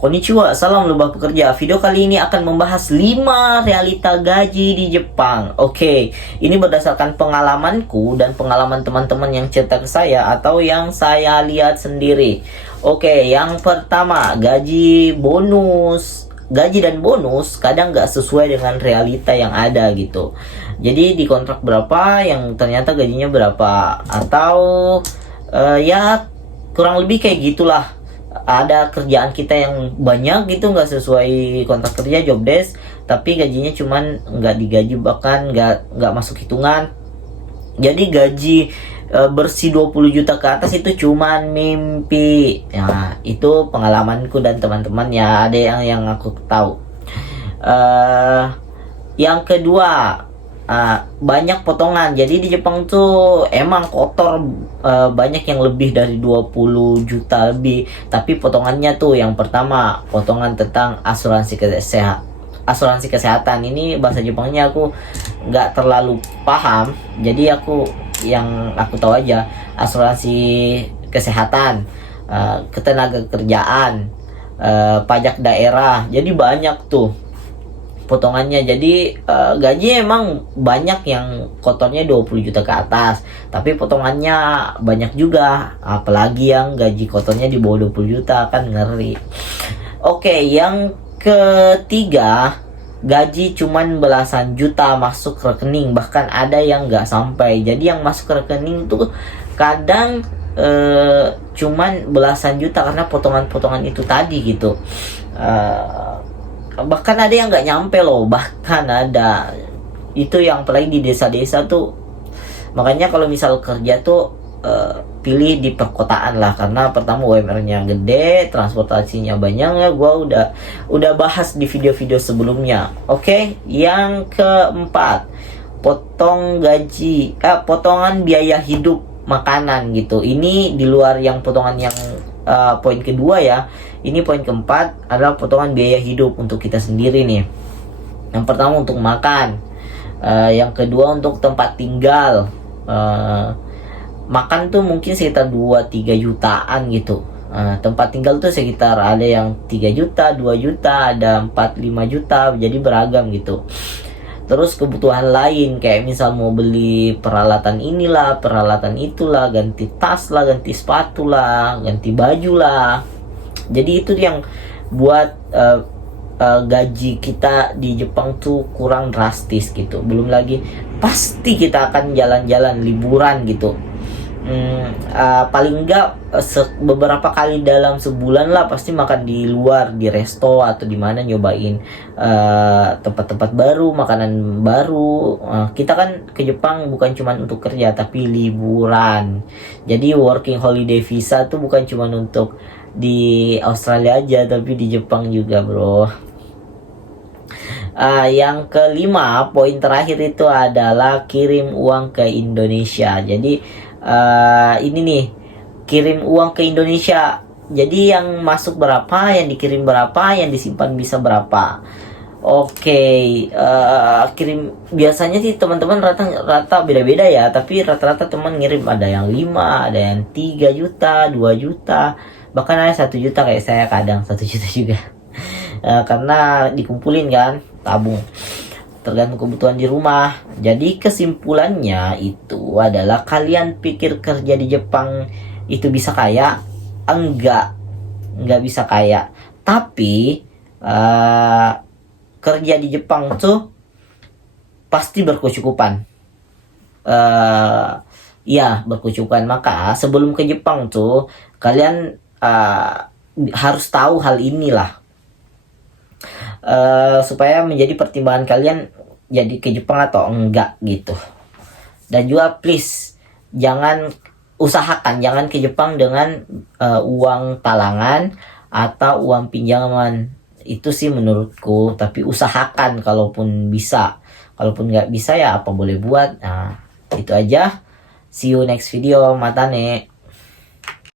Konnichiwa, salam lubah pekerja. Video kali ini akan membahas 5 realita gaji di Jepang. Oke, ini berdasarkan pengalamanku dan pengalaman teman-teman yang cerita ke saya atau yang saya lihat sendiri. Oke, yang pertama, gaji bonus. Gaji dan bonus kadang nggak sesuai dengan realita yang ada gitu. Jadi di kontrak berapa yang ternyata gajinya berapa, atau ya kurang lebih kayak gitulah. Ada kerjaan kita yang banyak gitu, nggak sesuai kontrak kerja, job desk, tapi gajinya cuman nggak digaji, bahkan nggak masuk hitungan. Jadi gaji bersih 20 juta ke atas itu cuman mimpi. Nah, itu pengalamanku dan teman-teman, ya ada yang aku tahu. Yang kedua, banyak potongan. Jadi di Jepang tuh emang kotor, banyak yang lebih dari 20 juta lebih. Tapi potongannya tuh, yang pertama, potongan tentang asuransi kesehatan. Ini bahasa Jepangnya aku nggak terlalu paham. Jadi yang aku tahu aja, asuransi kesehatan, ketenaga kerjaan, pajak daerah. Jadi banyak tuh potongannya. Jadi gaji emang banyak yang kotornya 20 juta ke atas, tapi potongannya banyak juga, apalagi yang gaji kotornya di bawah 20 juta, kan ngeri. Oke, yang ketiga, gaji cuman belasan juta masuk rekening, bahkan ada yang nggak sampai. Jadi yang masuk ke rekening tuh kadang cuman belasan juta karena potongan-potongan itu tadi gitu. Bahkan ada yang nggak nyampe loh, bahkan ada. Itu yang apalagi di desa-desa tuh. Makanya kalau misal kerja tuh pilih di perkotaan lah, karena pertama UMR-nya gede, transportasinya banyak. Ya gua udah bahas di video-video sebelumnya. Oke, yang keempat, potongan biaya hidup makanan gitu. Ini di luar yang potongan yang poin kedua ya. Ini poin keempat adalah potongan biaya hidup untuk kita sendiri nih. Yang pertama untuk makan, yang kedua untuk tempat tinggal. Makan tuh mungkin sekitar 2-3 jutaan gitu. Tempat tinggal tuh sekitar ada yang 3 juta, 2 juta, ada 4-5 juta, jadi beragam gitu. Terus kebutuhan lain kayak misal mau beli peralatan inilah, peralatan itulah, ganti tas lah, ganti sepatu lah, ganti baju lah. Jadi itu yang buat gaji kita di Jepang tuh kurang drastis gitu. Belum lagi pasti kita akan jalan-jalan liburan gitu. Paling enggak beberapa kali dalam sebulan lah pasti makan di luar, di resto atau di mana, nyobain tempat-tempat baru, makanan baru. Kita kan ke Jepang bukan cuma untuk kerja tapi liburan. Jadi working holiday visa tuh bukan cuma untuk di Australia aja, tapi di Jepang juga, bro. Yang kelima, poin terakhir itu adalah kirim uang ke Indonesia. Jadi ini nih, kirim uang ke Indonesia. Jadi yang masuk berapa, yang dikirim berapa, yang disimpan bisa berapa. Oke, kirim biasanya sih teman-teman rata-rata beda-beda ya, tapi rata-rata teman ngirim ada yang 5, ada yang 3 juta, 2 juta, bahkan ada 1 juta kayak saya, kadang 1 juta juga. Karena dikumpulin kan, tabung, tergantung kebutuhan di rumah. Jadi kesimpulannya itu adalah, kalian pikir kerja di Jepang itu bisa kaya? Enggak bisa kaya. Tapi kerja di Jepang tuh pasti berkecukupan. Ya, berkecukupan. Maka sebelum ke Jepang tuh kalian harus tahu hal inilah, supaya menjadi pertimbangan kalian jadi ke Jepang atau enggak gitu. Dan juga please jangan ke Jepang dengan uang talangan atau uang pinjaman. Itu sih menurutku. Tapi usahakan kalaupun bisa. Kalaupun nggak bisa ya apa boleh buat. Nah, itu aja. See you next video. Mata ne.